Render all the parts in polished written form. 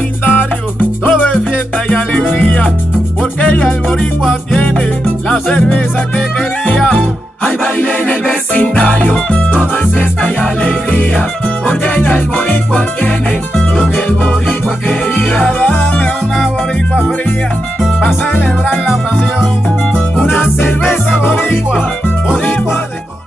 vecindario todo es fiesta y alegría, porque ya el boricua tiene la cerveza que quería. Hay baile en el vecindario, todo es fiesta y alegría, porque ya el boricua tiene lo que el boricua quería. Dame una boricua fría para celebrar la ocasión. Una cerveza boricua, boricua de corazón.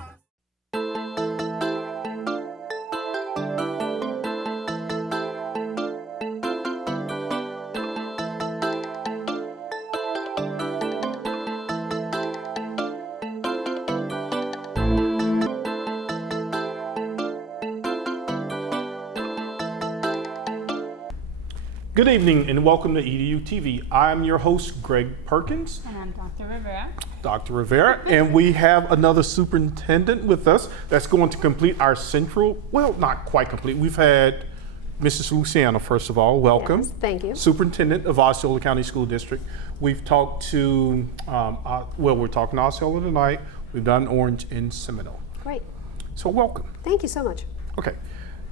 Good evening and welcome to EduTV. I'm your host, Greg Perkins. And I'm Dr. Rivera. Dr. Rivera, and we have another superintendent with us that's going to complete our central, well, not quite complete. We've had Mrs. Luciano, first of all, welcome. Yes, thank you. Superintendent of Osceola County School District. We've talked to, we're talking to Osceola tonight. We've done Orange and Seminole. Great. So welcome. Thank you so much. Okay.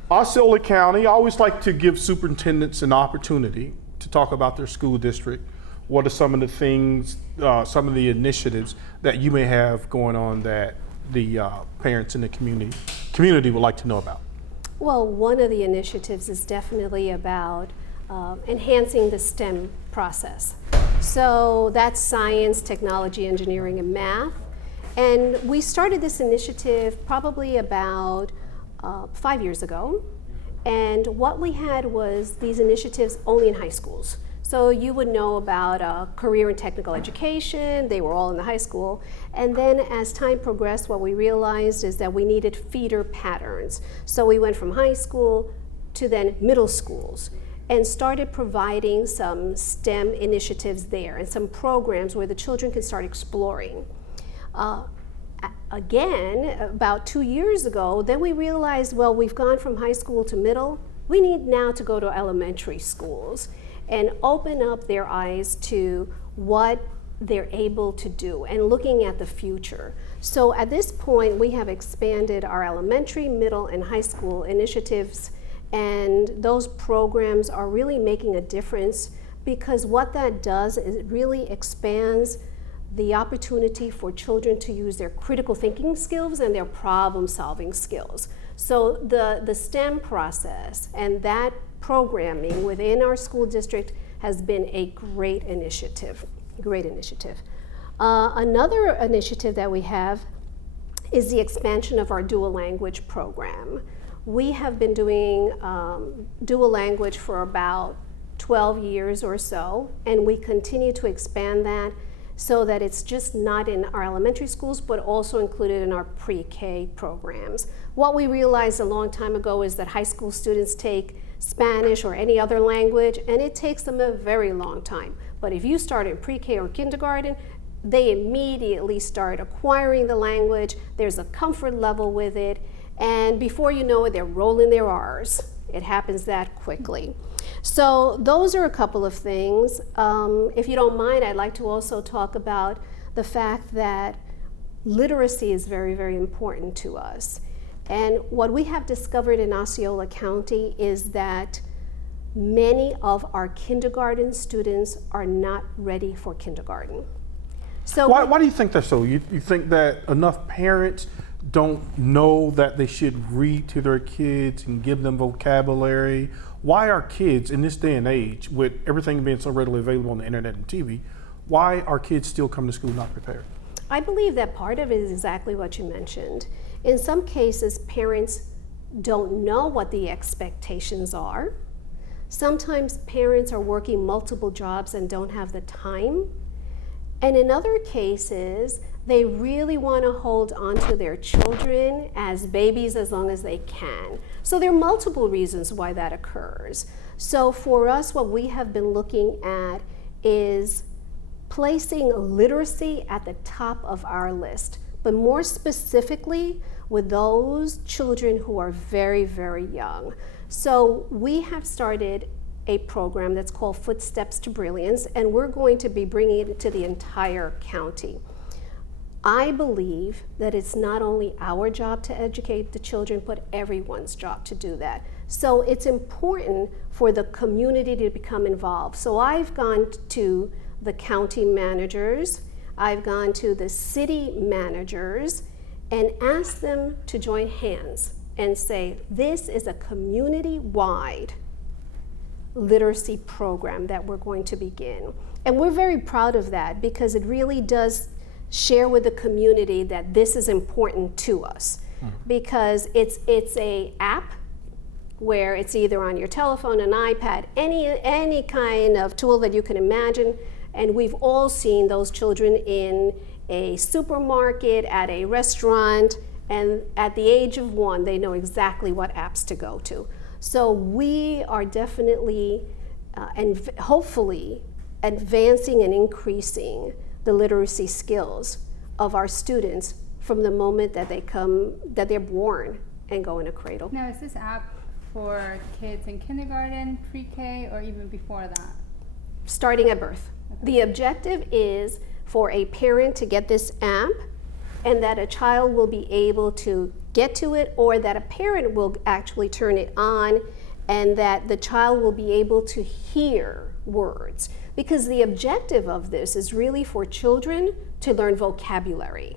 Osceola County, I always like to give superintendents an opportunity to talk about their school district. What are some of the things, some of the initiatives that you may have going on that the parents in the community would like to know about? Well, one of the initiatives is definitely about enhancing the STEM process. So that's science, technology, engineering, and math. And we started this initiative probably about 5 years ago, and what we had was these initiatives only in high schools. So you would know about career and technical education, they were all in the high school, and then as time progressed, what we realized is that we needed feeder patterns. So we went from high school to then middle schools and started providing some STEM initiatives there and some programs where the children can start exploring. Again, about 2 years ago, then we realized, well, we've gone from high school to middle. We need now to go to elementary schools and open up their eyes to what they're able to do and looking at the future. So at this point, we have expanded our elementary, middle, and high school initiatives, and those programs are really making a difference because what that does is it really expands the opportunity for children to use their critical thinking skills and their problem solving skills. So the STEM process and that programming within our school district has been a great initiative, Another initiative that we have is the expansion of our dual language program. We have been doing dual language for about 12 years or so, and we continue to expand that so that it's just not in our elementary schools, but also included in our pre-K programs. What we realized a long time ago is that high school students take Spanish or any other language, and it takes them a very long time. But if you start in pre-K or kindergarten, they immediately start acquiring the language, there's a comfort level with it, and before you know it, they're rolling their R's. It happens that quickly. So those are a couple of things. If you don't mind, I'd like to also talk about the fact that literacy is very, very important to us. And what we have discovered in Osceola County is that many of our kindergarten students are not ready for kindergarten. So why do you think that's so? You think that enough parents don't know that they should read to their kids and give them vocabulary? Why are kids in this day and age, with everything being so readily available on the internet and TV, why are kids still coming to school not prepared? I believe that part of it is exactly what you mentioned. In some cases, parents don't know what the expectations are. Sometimes parents are working multiple jobs and don't have the time. And in other cases, they really want to hold on to their children as babies as long as they can. So there are multiple reasons why that occurs. So for us, what we have been looking at is placing literacy at the top of our list, but more specifically with those children who are very, very young. So we have started a program that's called Footsteps to Brilliance, and we're going to be bringing it to the entire county. I believe that it's not only our job to educate the children, but everyone's job to do that. So it's important for the community to become involved. So I've gone to the county managers, I've gone to the city managers, and asked them to join hands and say, this is a community-wide literacy program that we're going to begin. And we're very proud of that because it really does share with the community that this is important to us, because it's a app where it's either on your telephone, an iPad, any kind of tool that you can imagine. And we've all seen those children in a supermarket, at a restaurant, and at the age of 1, they know exactly what apps to go to. So we are definitely and hopefully advancing and increasing the literacy skills of our students from the moment that they're born and go in a cradle. Now, is this app for kids in kindergarten, pre-K, or even before that? Starting at birth. Okay. The objective is for a parent to get this app, and that a child will be able to get to it, or that a parent will actually turn it on, and that the child will be able to hear words. Because the objective of this is really for children to learn vocabulary.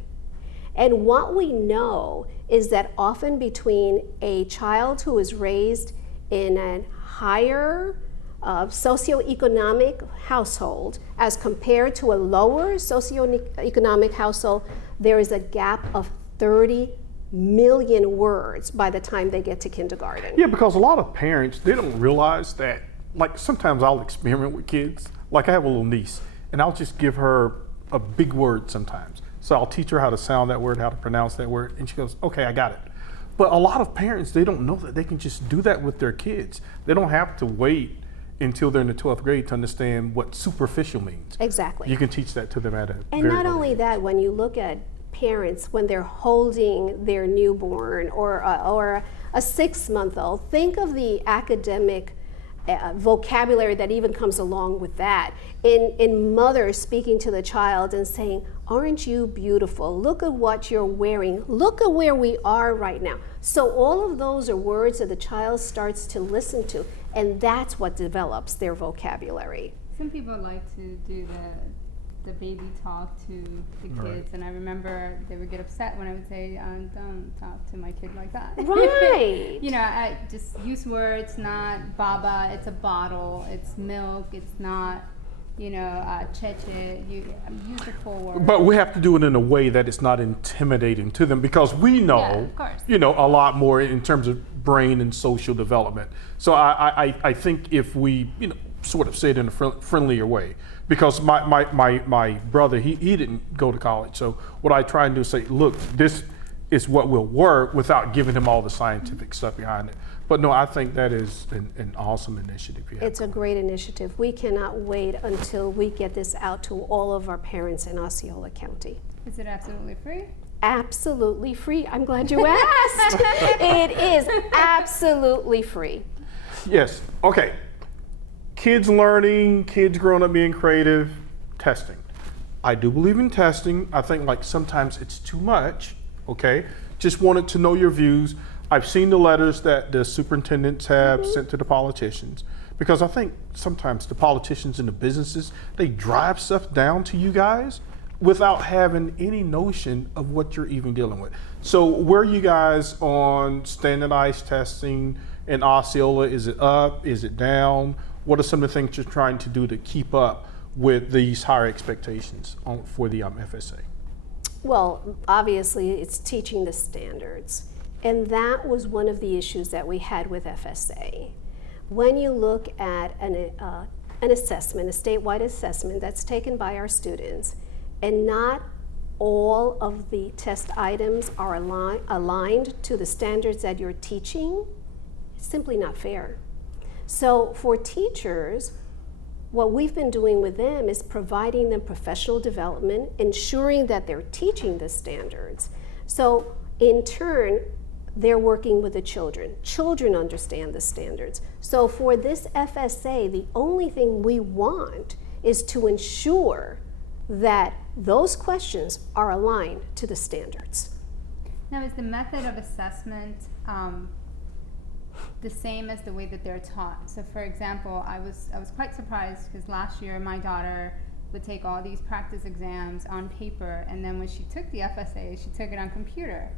And what we know is that often between a child who is raised in a higher socioeconomic household as compared to a lower socioeconomic household, there is a gap of 30 million words by the time they get to kindergarten. Yeah, because a lot of parents, they don't realize that, like sometimes I'll experiment with kids. Like I have a little niece and I'll just give her a big word sometimes. So I'll teach her how to sound that word, how to pronounce that word, and she goes, okay, I got it. But a lot of parents, they don't know that they can just do that with their kids. They don't have to wait until they're in the 12th grade to understand what superficial means. Exactly. You can teach that to them at a And very not early only age. that, when you look at parents, when they're holding their newborn or a 6-month-old, think of the academic vocabulary that even comes along with that. In mothers speaking to the child and saying, aren't you beautiful? Look at what you're wearing. Look at where we are right now. So all of those are words that the child starts to listen to, and that's what develops their vocabulary. Some people like to do the baby talk to the kids, and I remember they would get upset when I would say, don't talk to my kid like that. Right. You know, I just use words, not baba, it's a bottle, it's milk, it's not, you know, cheche, use the full word. But we have to do it in a way that it's not intimidating to them, because we know, Yeah, of course. you know, a lot more in terms of brain and social development. So I think if we, you know, sort of say it in a friendlier way, because my brother, he didn't go to college. So what I try and do is say, look, this is what will work without giving him all the scientific stuff behind it. But no, I think that is an awesome initiative. It's a great initiative. We cannot wait until we get this out to all of our parents in Osceola County. Is it absolutely free? Absolutely free. I'm glad you asked. It is absolutely free. Yes, okay. Kids learning, kids growing up being creative, testing. I do believe in testing. I think like sometimes it's too much, okay? Just wanted to know your views. I've seen the letters that the superintendents have sent to the politicians, because I think sometimes the politicians and the businesses, they drive stuff down to you guys without having any notion of what you're even dealing with. So where are you guys on standardized testing in Osceola? Is it up? Is it down? What are some of the things you're trying to do to keep up with these higher expectations for the FSA? Well, obviously, it's teaching the standards. And that was one of the issues that we had with FSA. When you look at an assessment, a statewide assessment that's taken by our students, and not all of the test items are aligned to the standards that you're teaching, it's simply not fair. So for teachers, what we've been doing with them is providing them professional development, ensuring that they're teaching the standards. So in turn, they're working with the children. Children understand the standards. So for this FSA, the only thing we want is to ensure that those questions are aligned to the standards. Now, is the method of assessment the same as the way that they're taught? So, for example, I was quite surprised because last year my daughter would take all these practice exams on paper, and then when she took the FSA, she took it on computer,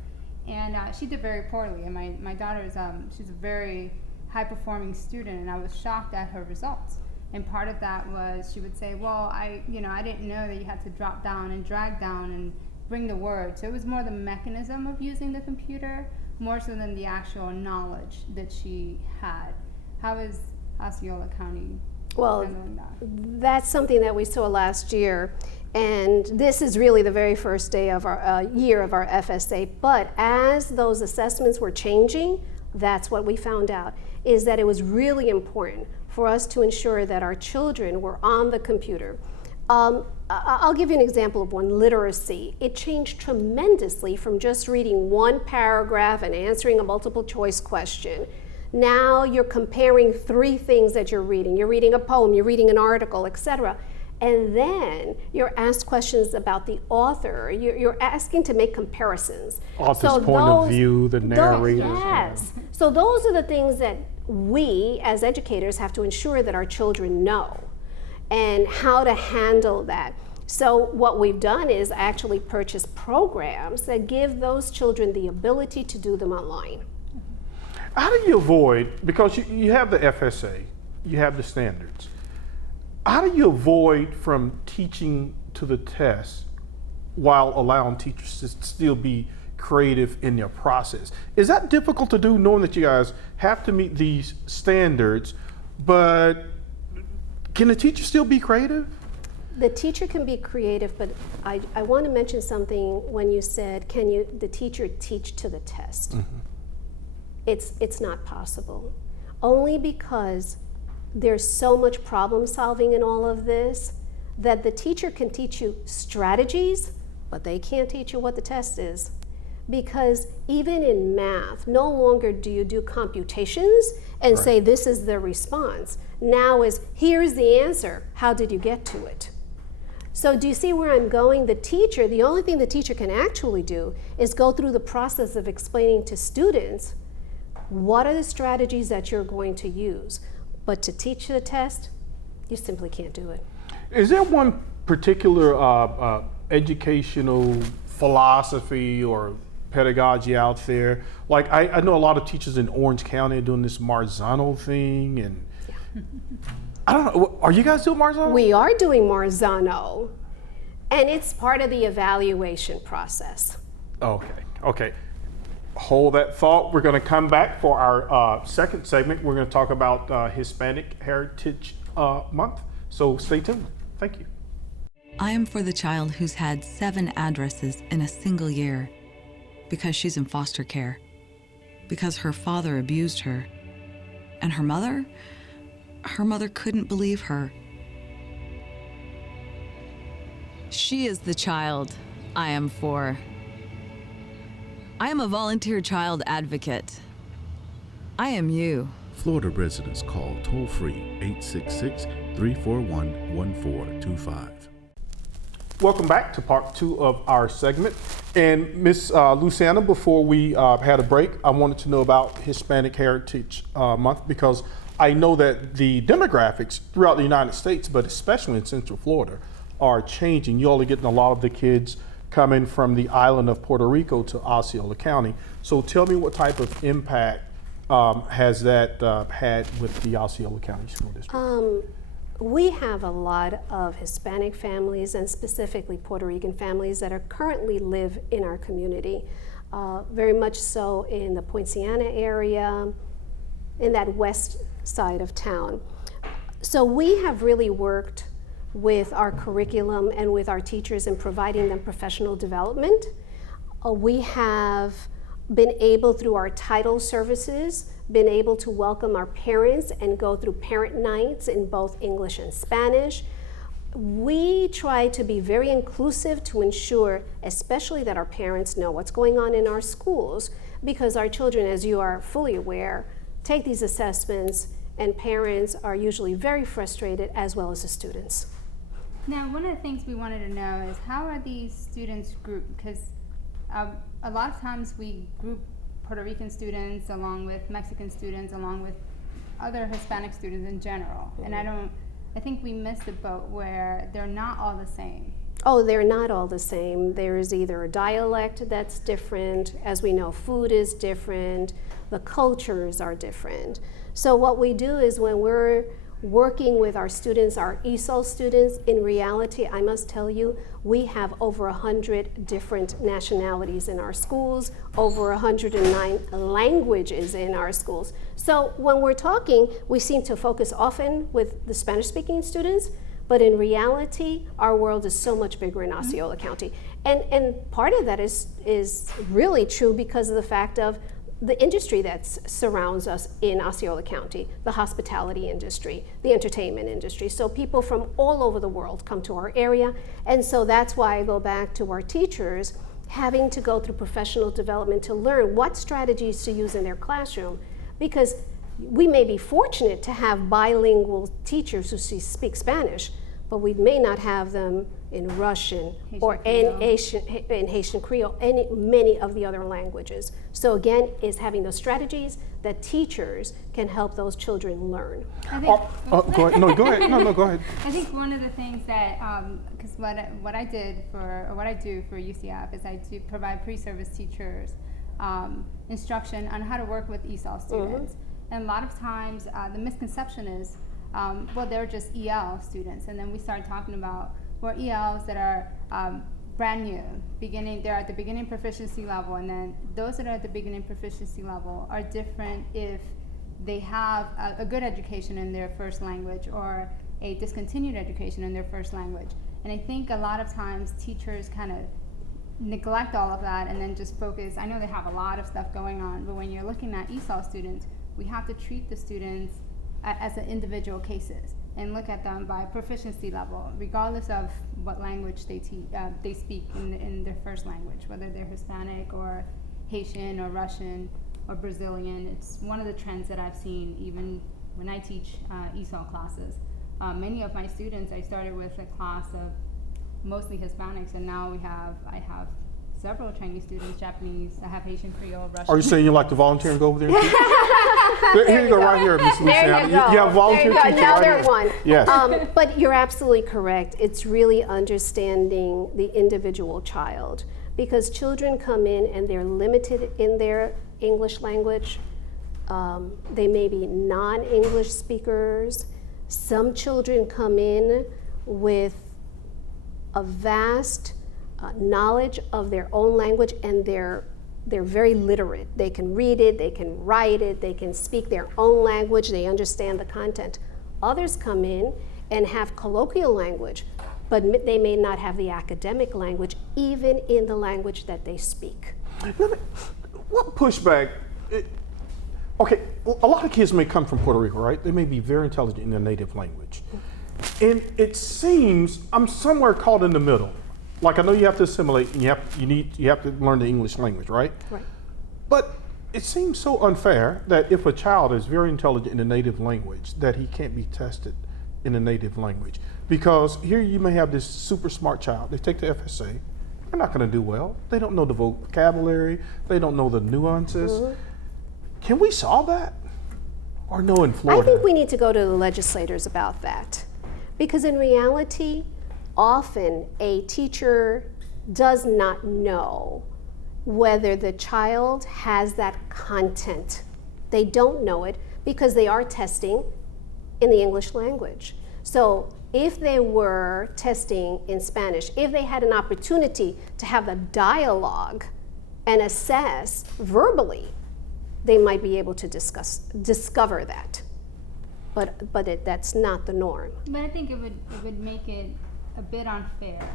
and she did very poorly. And my daughter's she's a very high-performing student, and I was shocked at her results. And part of that was she would say, "Well, I didn't know that you had to drop down and drag down and bring the word." So it was more the mechanism of using the computer, more so than the actual knowledge that she had. How is Osceola County handling that? That's something that we saw last year, and this is really the very first day of our year of our FSA. But as those assessments were changing, that's what we found out, is that it was really important for us to ensure that our children were on the computer. I'll give you an example of one, literacy. It changed tremendously from just reading one paragraph and answering a multiple choice question. Now you're comparing 3 things that you're reading. You're reading a poem, you're reading an article, etc. And then you're asked questions about the author. You're asking to make comparisons. Author's point of view, the narrator. Yes. So those are the things that we as educators have to ensure that our children know and how to handle that. So what we've done is actually purchase programs that give those children the ability to do them online. How do you avoid, because you have the FSA, you have the standards, how do you avoid from teaching to the test while allowing teachers to still be creative in their process? Is that difficult to do, knowing that you guys have to meet these standards, but can the teacher still be creative? The teacher can be creative, but I want to mention something when you said, can the teacher teach to the test? Mm-hmm. It's not possible. Only because there's so much problem solving in all of this that the teacher can teach you strategies, but they can't teach you what the test is. Because even in math, no longer do you do computations and say this is the response. Now is, here's the answer, how did you get to it? So do you see where I'm going? The only thing the teacher can actually do is go through the process of explaining to students what are the strategies that you're going to use. But to teach the test, you simply can't do it. Is there one particular educational philosophy or pedagogy out there? Like I know a lot of teachers in Orange County are doing this Marzano thing, and I don't know, are you guys doing Marzano? We are doing Marzano, and it's part of the evaluation process. Okay. Hold that thought. We're going to come back for our second segment. We're going to talk about Hispanic Heritage Month. So stay tuned. Thank you. I am for the child who's had 7 addresses in a single year because she's in foster care, because her father abused her, and her mother couldn't believe her. She is the child I am for. I am a volunteer child advocate. I am you. Florida residents call toll-free 866-341-1425. Welcome back to part 2 of our segment. And Ms. Luciano, before we had a break, I wanted to know about Hispanic Heritage Month, because I know that the demographics throughout the United States, but especially in Central Florida, are changing. You all are getting a lot of the kids coming from the island of Puerto Rico to Osceola County. So tell me, what type of impact has that had with the Osceola County School District? We have a lot of Hispanic families, and specifically Puerto Rican families, that are currently live in our community, very much so in the Poinciana area, in that west side of town. So we have really worked with our curriculum and with our teachers in providing them professional development. We have been able, through our title services, been able to welcome our parents and go through parent nights in both English and Spanish. We try to be very inclusive to ensure, especially that our parents know what's going on in our schools, because our children, as you are fully aware, take these assessments, and parents are usually very frustrated, as well as the students. Now, one of the things we wanted to know is how are these students grouped? Because a lot of times we group Puerto Rican students along with Mexican students, along with other Hispanic students in general. And I think we missed the boat where they're not all the same. Oh, they're not all the same. There's either a dialect that's different. As we know, food is different. The cultures are different. So what we do is when we're working with our students, our ESOL students, in reality, I must tell you, we have over 100 different nationalities in our schools, over 109 languages in our schools. So when we're talking, we seem to focus often with the Spanish-speaking students, but in reality, our world is so much bigger in Osceola County. And part of that is really true because of the fact of the industry that surrounds us in Osceola County, the hospitality industry, the entertainment industry. So people from all over the world come to our area. And so that's why I go back to our teachers having to go through professional development to learn what strategies to use in their classroom. Because we may be fortunate to have bilingual teachers who speak Spanish, but we may not have them in Russian or in Haitian Creole, many of the other languages. So again, is having those strategies that teachers can help those children learn. Go ahead. No, go ahead. No, go ahead. I think one of the things that, because what I do for UCF is I do provide pre-service teachers instruction on how to work with ESOL students. Mm-hmm. And a lot of times the misconception is, well, they're just EL students, and then we start talking about ELs that are brand new, they're at the beginning proficiency level, and then those that are at the beginning proficiency level are different if they have a good education in their first language or a discontinued education in their first language. And I think a lot of times teachers kind of neglect all of that and then just focus. I know they have a lot of stuff going on, but when you're looking at ESOL students, we have to treat the students as individual cases and look at them by proficiency level, regardless of what language they speak in their first language, whether they're Hispanic or Haitian or Russian or Brazilian. It's one of the trends that I've seen even when I teach ESOL classes. Many of my students, I started with a class of mostly Hispanics, and now I have several Chinese students, Japanese, I have Haitian Creole, Russian. Are you saying you like to volunteer and go over there? Here you go, right here, Ms. Luciano. You have volunteer teachers right here. One. Yes. But you're absolutely correct. It's really understanding the individual child, because children come in and they're limited in their English language. They may be non-English speakers. Some children come in with a vast knowledge of their own language, and they're very literate. They can read it, they can write it, they can speak their own language, they understand the content. Others come in and have colloquial language, but they may not have the academic language, even in the language that they speak. What pushback? Okay, a lot of kids may come from Puerto Rico, right? They may be very intelligent in their native language. And it seems I'm somewhere caught in the middle. Like, I know you have to assimilate and you have to learn the English language, right? Right. But it seems so unfair that if a child is very intelligent in the native language, that he can't be tested in the native language. Because here you may have this super smart child, they take the FSA, they're not gonna do well. They don't know the vocabulary, they don't know the nuances. Mm-hmm. Can we solve that? Or no in Florida? I think we need to go to the legislators about that. Because in reality, often a teacher does not know whether the child has that content. They don't know it because they are testing in the English language. So if they were testing in Spanish, if they had an opportunity to have a dialogue and assess verbally, they might be able to discover that. But that's not the norm. But I think it would make it a bit unfair,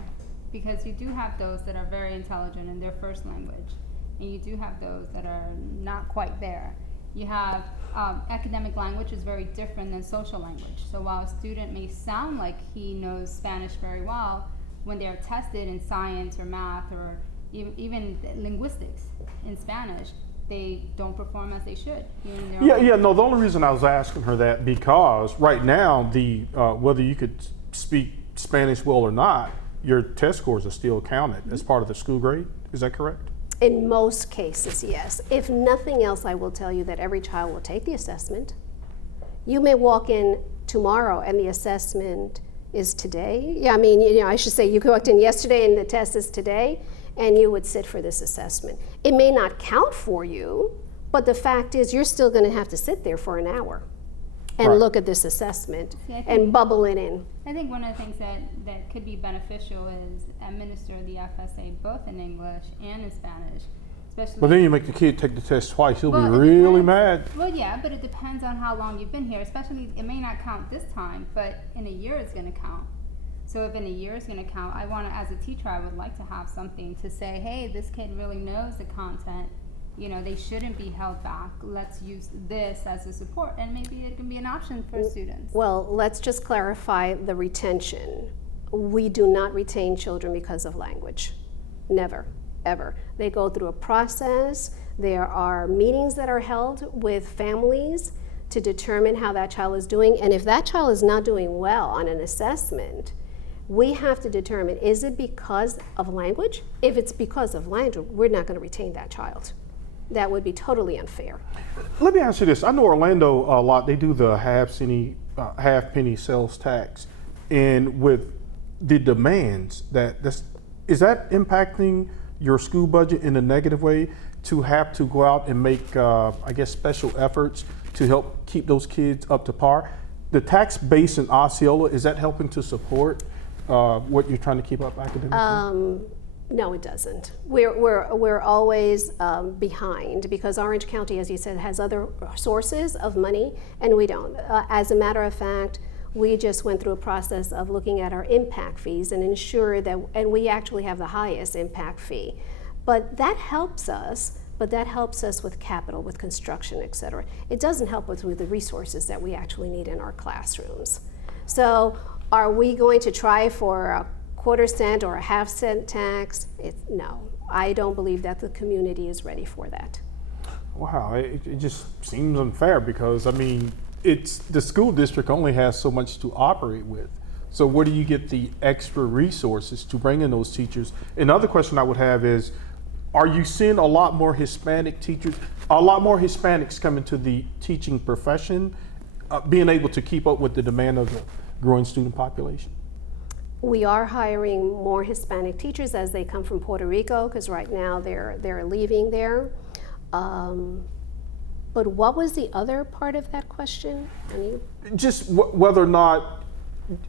because you do have those that are very intelligent in their first language, and you do have those that are not quite there. You have academic language is very different than social language. So while a student may sound like he knows Spanish very well, when they're tested in science or math or even linguistics in Spanish, they don't perform as they should. No, the only reason I was asking her that, because right now, whether you could speak Spanish well or not, your test scores are still counted as part of the school grade. Is that correct? In most cases, yes. If nothing else, I will tell you that every child will take the assessment. You may walk in tomorrow and the assessment is today. Yeah, I mean, I should say you walked in yesterday and the test is today, and you would sit for this assessment. It may not count for you, but the fact is you're still going to have to sit there for an hour and Right. look at this assessment Yeah, and bubble it in. I think one of the things that could be beneficial is administer the FSA both in English and in Spanish, especially. But then you make the kid take the test twice. He'll Well, be it really depends. mad. Well, yeah, but it depends on how long you've been here. Especially, it may not count this time, but in a year it's going to count. So if in a year it's going to count, I want to, as a teacher, I would like to have something to say, hey, this kid really knows the content. You know, they shouldn't be held back. Let's use this as a support, and maybe it can be an option for students. Well, let's just clarify the retention. We do not retain children because of language. Never, ever. They go through a process. There are meetings that are held with families to determine how that child is doing. And if that child is not doing well on an assessment, we have to determine, is it because of language? If it's because of language, we're not going to retain that child. That would be totally unfair. Let me ask you this. I know Orlando a lot. They do the half penny sales tax, and with the demands is that impacting your school budget in a negative way to have to go out and make I guess special efforts to help keep those kids up to par? The tax base in Osceola, is that helping to support what you're trying to keep up academically? No, it doesn't. We're always behind because Orange County, as you said, has other sources of money, and we don't. As a matter of fact, we just went through a process of looking at our impact fees and ensure that, and we actually have the highest impact fee. But that helps us. With capital, with construction, et cetera. It doesn't help us with the resources that we actually need in our classrooms. So, are we going to try for a quarter-cent or a half-cent tax? No, I don't believe that the community is ready for that. Wow, it just seems unfair because, I mean, the school district only has so much to operate with. So where do you get the extra resources to bring in those teachers? Another question I would have is, are you seeing a lot more Hispanic teachers, a lot more Hispanics come into the teaching profession, being able to keep up with the demand of the growing student population? We are hiring more Hispanic teachers as they come from Puerto Rico, because right now they're leaving there. But what was the other part of that question? Just whether or not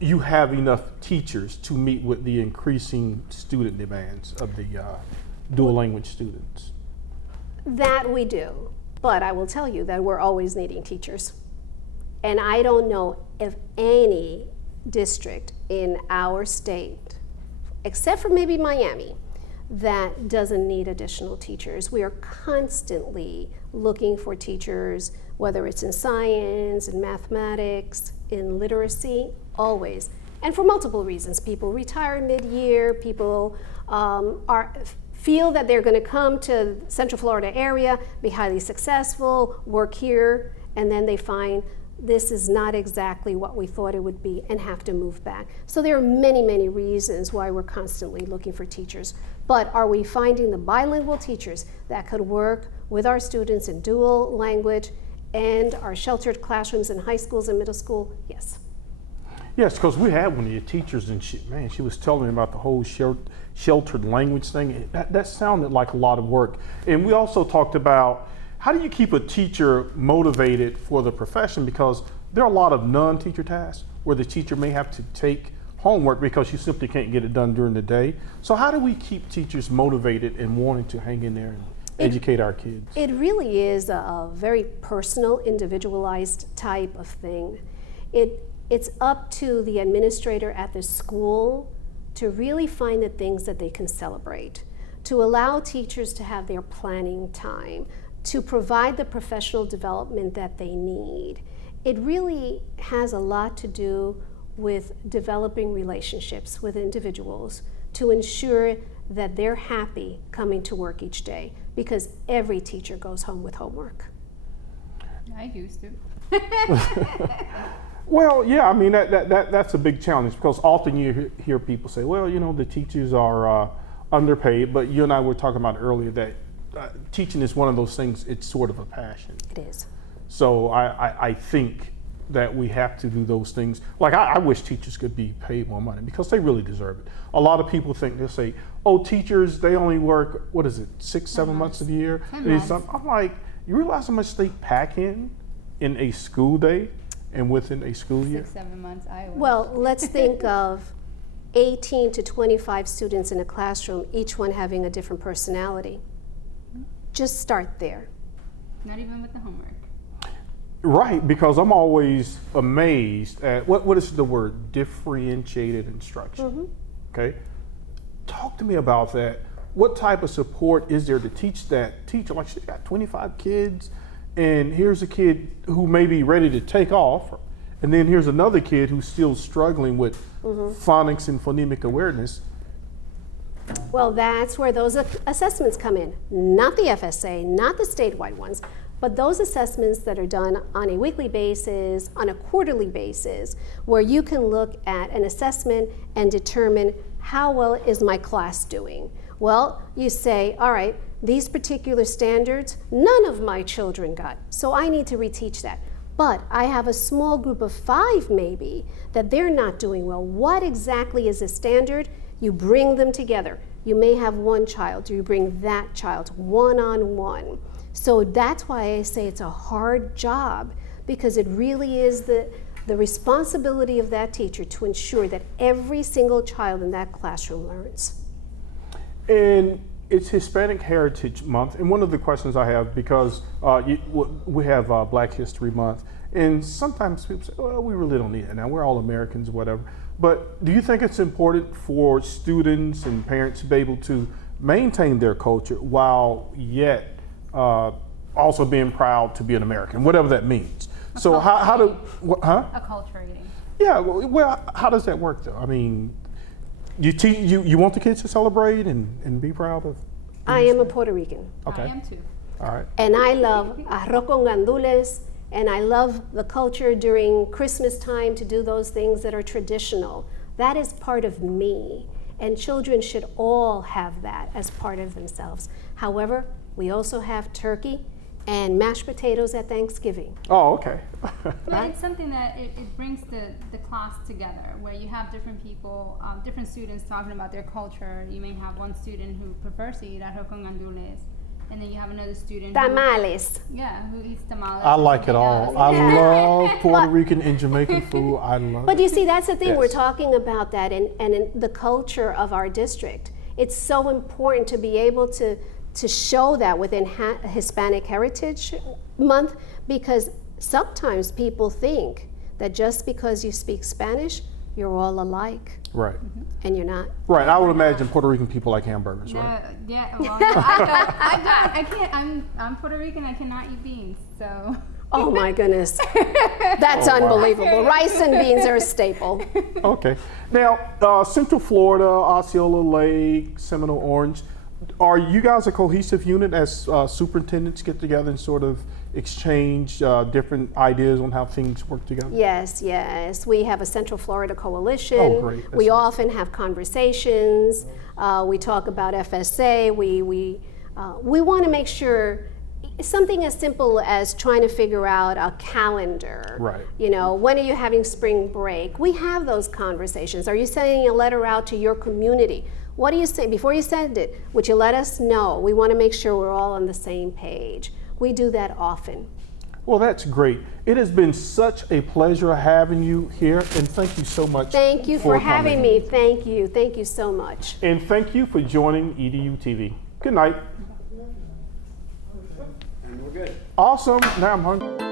you have enough teachers to meet with the increasing student demands of the dual language students. That we do, but I will tell you that we're always needing teachers. And I don't know if any district in our state, except for maybe Miami, that doesn't need additional teachers. We are constantly looking for teachers, whether it's in science, in mathematics, in literacy, always. And for multiple reasons. People retire mid-year, people feel that they're going to come to the Central Florida area, be highly successful, work here, and then they find this is not exactly what we thought it would be and have to move back. So there are many, many reasons why we're constantly looking for teachers. But are we finding the bilingual teachers that could work with our students in dual language and our sheltered classrooms in high schools and middle school? Yes. Yes, because we had one of your teachers, and she was telling me about the whole sheltered language thing. That sounded like a lot of work. And we also talked about, how do you keep a teacher motivated for the profession? Because there are a lot of non-teacher tasks where the teacher may have to take homework because you simply can't get it done during the day. So how do we keep teachers motivated and wanting to hang in there and educate our kids? It really is a very personal, individualized type of thing. It's up to the administrator at the school to really find the things that they can celebrate, to allow teachers to have their planning time, to provide the professional development that they need. It really has a lot to do with developing relationships with individuals to ensure that they're happy coming to work each day, because every teacher goes home with homework. I used to. Well, yeah, I mean, that's a big challenge because often you hear people say, well, you know, the teachers are underpaid, but you and I were talking about earlier that teaching is one of those things, it's sort of a passion. It is. So I think that we have to do those things. Like I wish teachers could be paid more money because they really deserve it. A lot of people think, they'll say, oh, teachers, they only work, 6-7 months of the year? I'm like, you realize how much they pack in a school day and within a school year? 6-7 months, I wish. Well, let's think of 18 to 25 students in a classroom, each one having a different personality. Just start there. Not even with the homework. Right, because I'm always amazed at, what is the word? Differentiated instruction. Okay? Talk to me about that. What type of support is there to teach that teacher? Like, she's got 25 kids, and here's a kid who may be ready to take off, and then here's another kid who's still struggling with phonics and phonemic awareness. Well, that's where those assessments come in. Not the FSA, not the statewide ones, but those assessments that are done on a weekly basis, on a quarterly basis, where you can look at an assessment and determine how well is my class doing. Well, you say, all right, these particular standards, none of my children got, so I need to reteach that. But I have a small group of 5 maybe that they're not doing well. What exactly is the standard? You bring them together. You may have one child, you bring that child one-on-one. So that's why I say it's a hard job, because it really is the responsibility of that teacher to ensure that every single child in that classroom learns. And it's Hispanic Heritage Month, and one of the questions I have, because we have Black History Month, and sometimes people say, well, we really don't need it now, we're all Americans, whatever. But do you think it's important for students and parents to be able to maintain their culture while yet also being proud to be an American, whatever that means? So how do, Acculturating. Yeah, well, how does that work though? I mean, you want the kids to celebrate and be proud of? I am a Puerto Rican. Okay. I am too. All right. And I love arroz con gandules, and I love the culture during Christmas time to do those things that are traditional. That is part of me, and children should all have that as part of themselves. However, we also have turkey and mashed potatoes at Thanksgiving. Oh, okay. But it's something that it brings the class together, where you have different people, different students talking about their culture. You may have one student who prefers to eat arroz con gandules, and then you have another student Tamales. who eats tamales. I like it all. I Yeah. love Puerto Rican and Jamaican food. I love But it. you see, that's the thing, Yes. we're talking about that and in the culture of our district. It's so important to be able to show that within Hispanic Heritage Month, because sometimes people think that just because you speak Spanish, you're all alike, Right. and you're not. Right. I would imagine Puerto Rican people like hamburgers, right? Yeah, well, I can't. I'm Puerto Rican. I cannot eat beans, so. Oh my goodness, that's Oh, wow. unbelievable. Rice and beans are a staple. Okay. Now, Central Florida, Osceola Lake, Seminole Orange, are you guys a cohesive unit as superintendents get together and sort of exchange different ideas on how things work together? Yes. We have a Central Florida coalition. Oh, great. That's We awesome. often have conversations. We talk about FSA. We want to make sure something as simple as trying to figure out a calendar. Right. You know, when are you having spring break? We have those conversations. Are you sending a letter out to your community? What do you say before you send it? Would you let us know? We want to make sure we're all on the same page. We do that often. Well, that's great. It has been such a pleasure having you here, and thank you so much. Thank you for having coming. me. Thank you. Thank you so much. And thank you for joining EduTV. Good night. And we're good. Awesome. Now I'm hungry.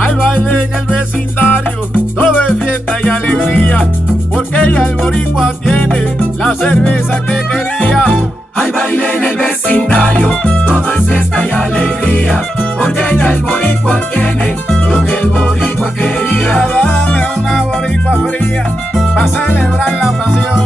Hay baile en el vecindario, todo es fiesta y alegría, porque ya el boricua tiene la cerveza que quería. Hay baile en el vecindario, todo es fiesta y alegría, porque ya el boricua tiene lo que el boricua quería. Dame una boricua fría, para celebrar la ocasión.